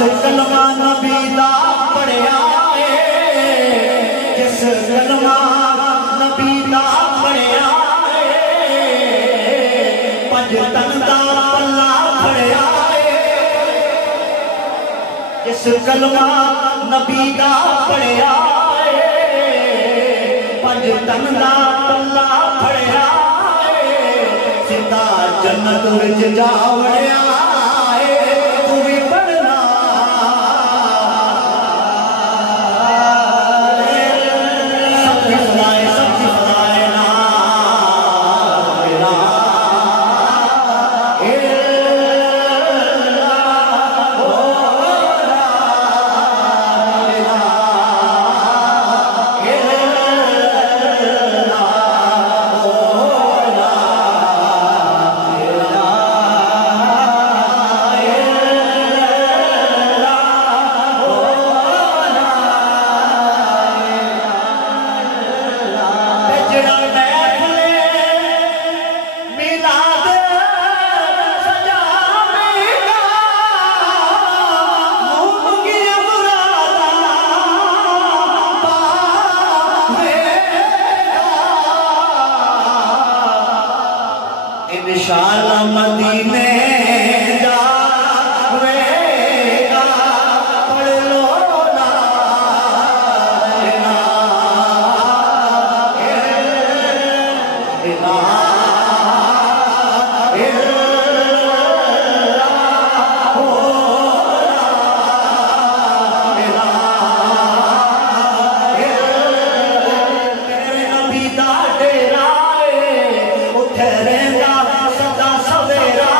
कलमा नबी दा पढ़िया है, जिस कलमा नबी दा पढ़िया है, पंज तन दा पल्ला फड़िया है। जिस कलमा नबी दा पढ़िया है, पंज तन दा पल्ला फड़िया है, सीधा जन्नत विच जा वड़िया। इंशाअल्लाह मदीने जावेगा, पढ़ लो ला नबी दा डेरा उठे रहंदा सदा सवेरा।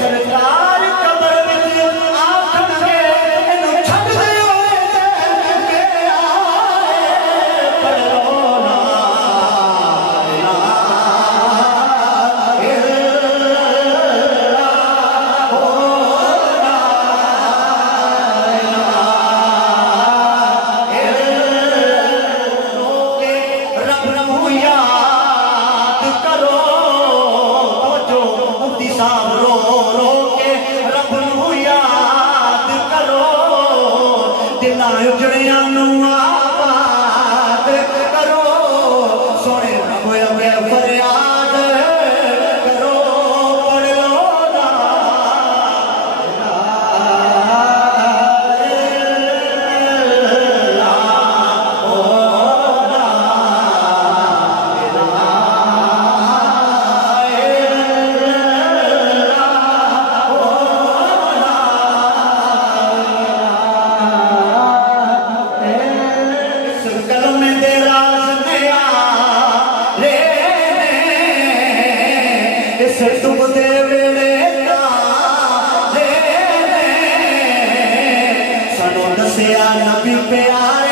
सरकार कबर विच आखणगे इनू छड्ड दिओ ते पढ़ो ला इलाहा इल्लल्लाह हो ला इलाहा इल्लल्लाह। रब नू याद करो, जो मुफ्ती साहब रो रो के रब नू याद करो, दिलां उजड़ियां नू आबाद करो, सोने रब अगे फरियाद करो, पढ़ लो ला इलाहा हो ला डुबदे वेले सानू दसिया नबी प्यार